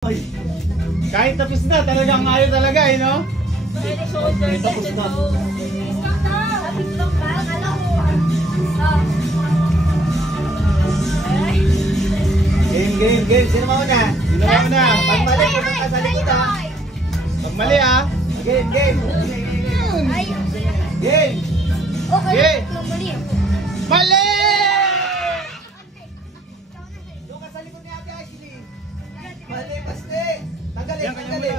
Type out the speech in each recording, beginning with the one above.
Kahit tapos na, talagang ayaw talaga eh, no? Tapos na. Game. Sino mauna? Sino mauna? Pag mali, pumunta sa likod ha. Pag mali ah. Game. Game. Okay. Mali! Doon ka sa likod ni Ate Ashley. Mali, paste. Tanggalin. Mali!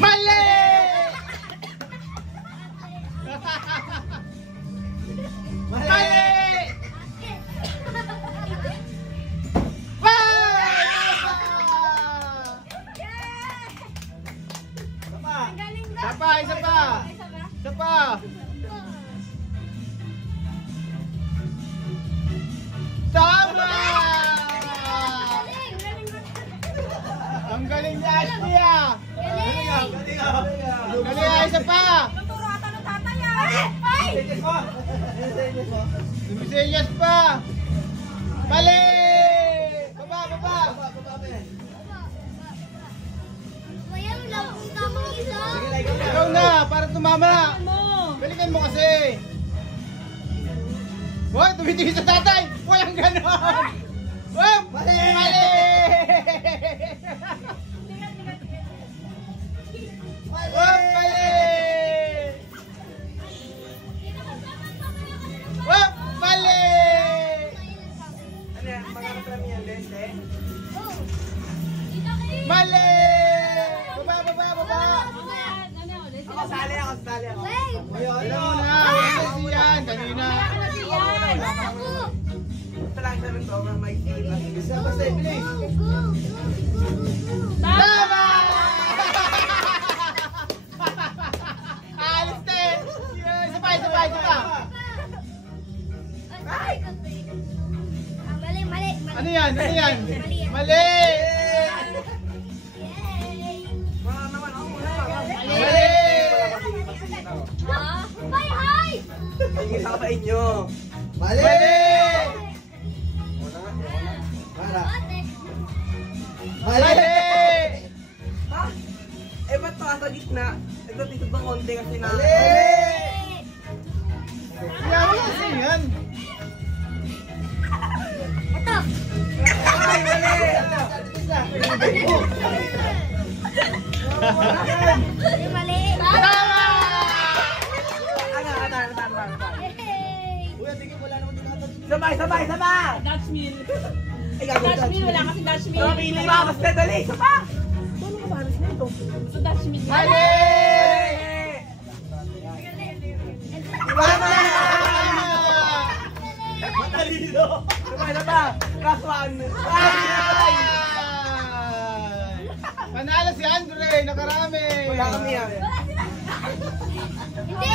Mali! Isa pa. Tama! Ang galing ni Ashley ah. Galing, isa pa. Lumisenyas pa. Mali! Baba. Ikaw na, para tumama. Balikan mo kasi. Hoy, tumitingin sa tatay. Walang ganon. Wap! Mali! Wap! Mali! Wap! Mali! Ano yan? Mga naprami yan, Lente? Mali! Baba! Ako, sali ako. Alam mo na, kasi yan, kanina. Ito lang siya rin sobrang may sila. Basta bilis. Tama! Alis na eh! Isa pa! Mali. Ano yan? Mali! Mali! Sige sa kapain nyo. Mali! Mali! Ha? Eh ba't pa sa gitna? Ito dito ba konti kasi na... Mali! Yawa kasi yan! Ay, mali! Tama! Sabay! Dutch meal. Ikaw, Dutch meal, wala kasi Dutch meal. Pili ba? Basta dali! Isa pa! Ano ka ba? Alas na ito? So Dutch meal. Mali! Tama! Matalino! Sabay! Last one! Ay! Panalo si Andre, nakarami! Wala kami yan.